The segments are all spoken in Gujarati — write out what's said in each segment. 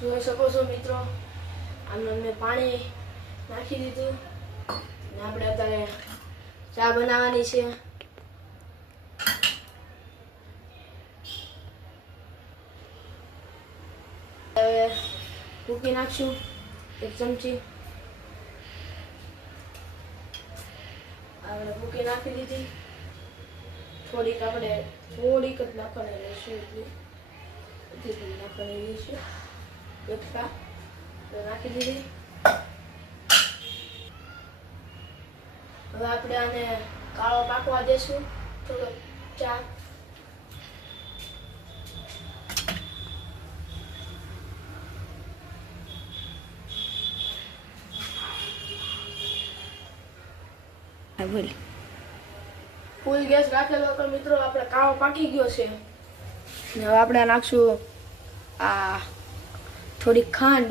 જોઈ શકો છો મિત્રો, આમાં મેં પાણી નાખી દીધું અને આપણે અત્યારે ચા બનાવવાની છે. હવે મૂકી નાખશું 1 ચમચી. આપણે મૂકી નાખી દીધી. થોડીક જ નાખવાની રહેશે, એટલી નાખવાની રહેશે. એક્સ્ટ્રા નાખી દીધી. હવે આપણે આને કાળો પાકવા દેશું થોડો ચા. ફૂલ ગેસ રાખેલો તો મિત્રો આપણે કાળો પાકી ગયો છે. હવે આપણે નાખશું આ થોડી ખાંડ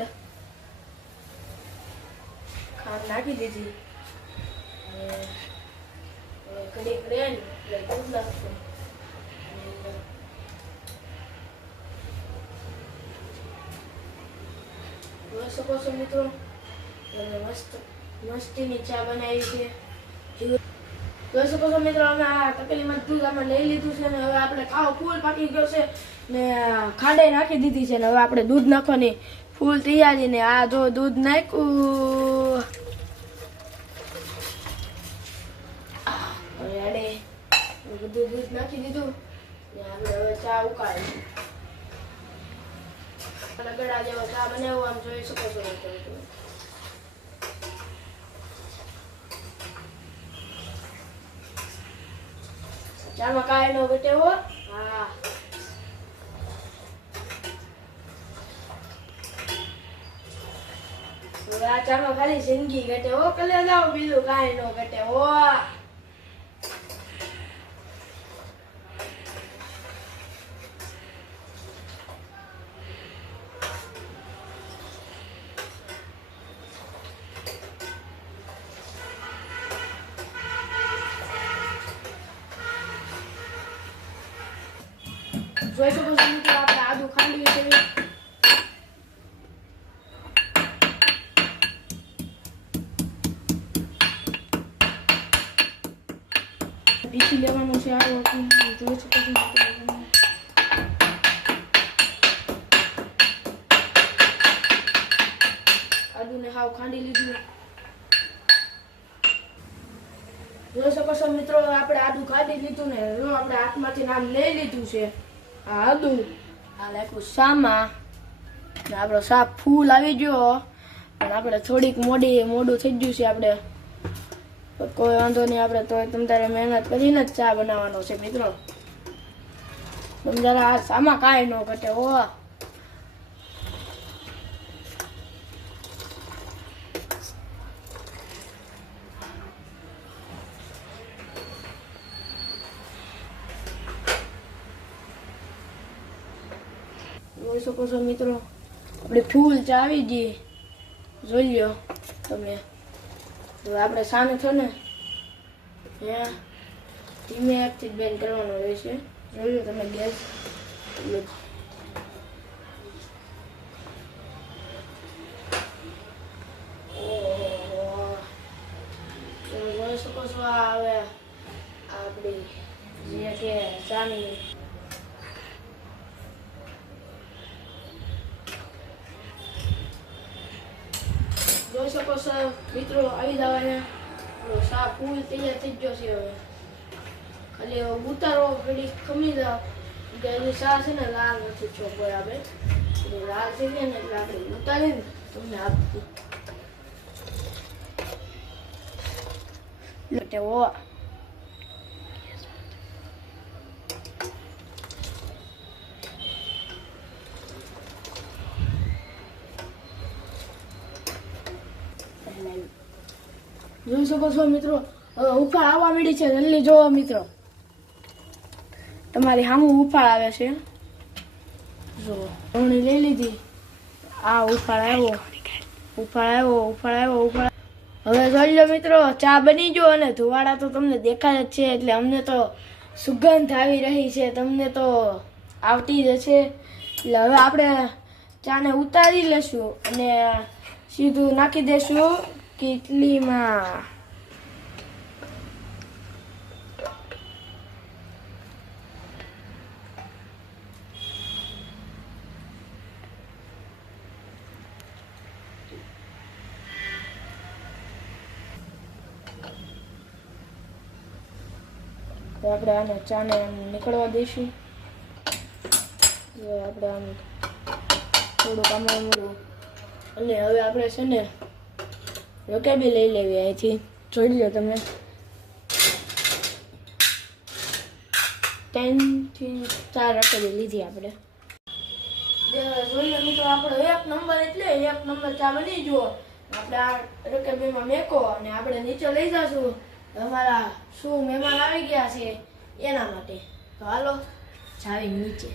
નાખી દીધી. ઘડીક રહે એટલે દૂધ નાખશું. જોઈ શકો છો મિત્રો, મસ્તીની ચા બનાવી છે. જોઈ શકો છો મિત્રો, અમે આ તપેલીમાં દૂધ આમાં લઈ લીધું છે ને હવે આપણે કાળો ફૂલ પાકી ગયો છે ને ખાંડે નાખી દીધી છે ને હવે આપણે દૂધ નાખવાની ફૂલ તૈયારી. ને આ જો દૂધ નાખ્યું, બધું દૂધ નાખી દીધું ને આપણે હવે ચા ઉકાળી ગળા જેવો ચા બનાવ્યો. આમ જોઈ શકો છો ચામાં કાંઈ નો ઘટે હો. હા, હવે આ ચામાં ખાલી જિંદગી ઘટે હો. કલે જાઓ, બીજું કાંઈ નો ઘટે હો. જોઈ શકો છો મિત્રો, આપણે આદુ ખાંડ્યું છે. પીસી લેવાનું છે. જોઈ શકો છો આદુને હાવ ખાંડી લીધું. જોઈ શકો છો મિત્રો, આપણે આદુ ખાંડી લીધું ને આપણે હાથમાંથી નામ લઈ લીધું છે. આદુ આ નાખ્યું શામાં ને આપણો શાક ફૂલ આવી ગયો પણ આપણે થોડીક મોડું થઈ ગયું છે. આપણે કોઈ વાંધો નહીં, આપણે તો તમ તારે મહેનત કરીને જ ચા બનાવવાનો છે મિત્રો. તમ તારે આ શામાં કાંઈ ન ઘટે હો. જોઈ શકો છો મિત્રો, આપણે ફૂલ ચા આવી ગઈ. જોઈ લો તમે. હવે આપણે સાને છો ને ધીમે હાથથી બેન કરવાનો રહેશે. જોઈ લો તમે ગેસ. જોઈ શકો છો આ હવે આપણી જે કે ચાની જોઈ શકો છો મિત્રો, આવી જવાના શા ફૂલ તૈયાર થઈ ગયો છે. હવે ખાલી ઉતારો ઘડી ખમી જાવ કે શા છે ને લાલ નથી છો બરાબર. લાલ થઈ ગયા ને એટલે આપણે ઉતારીને તમને આપી ઓ. જોઈ શકો છો મિત્રો, હવે ઉફાળ આવવા માંડી છે. જલ્દી જોવો મિત્રો, તમારી સામું ઉફાળ આવે છે. જો ઘણી લઈ લીધી. આ ઉફાળ આવ્યો. હવે જોઈ લો મિત્રો, ચા બની ગયો અને ધુવાડા તો તમને દેખાય જ છે. એટલે અમને તો સુગંધ આવી રહી છે, તમને તો આવતી જ છે. એટલે હવે આપણે ચાને ઉતારી લેશું અને સીધું નાખી દેશું કેટલીમાં. તો આપણે આને ચાને નીકળવા દઈશું. આપણે આમ થોડુંક આમ અને હવે આપણે છે ને રકેબી લઈ લેવી અહીંથી. જોઈ લો તમે 3 થી 4 રકેબી લીધી આપણે. જોઈ લો મિત્રો, આપણો 1 નંબર એટલે 1 નંબર ચા બની જુઓ. આપણે આ રકેબીમાં મેકો અને આપણે નીચે લઈ જશું. અમારા શું મહેમાન આવી ગયા છે એના માટે. તો હાલો જાવી નીચે.